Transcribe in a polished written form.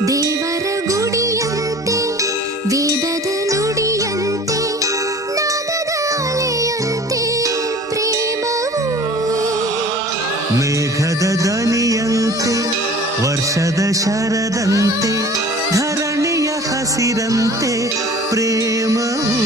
ದೇವರ ಗುಡಿಯಂತೆ ವೇದದ ನುಡಿಯಂತೆ ನಾದದ ಅಲೆಯಂತೆ ಪ್ರೇಮವು ಮೇಘದ ದನಿಯಂತೆ ವರ್ಷದ ಶರದಂತೆ ಧರಣಿಯ ಹಸಿರಂತೆ ಪ್ರೇಮವು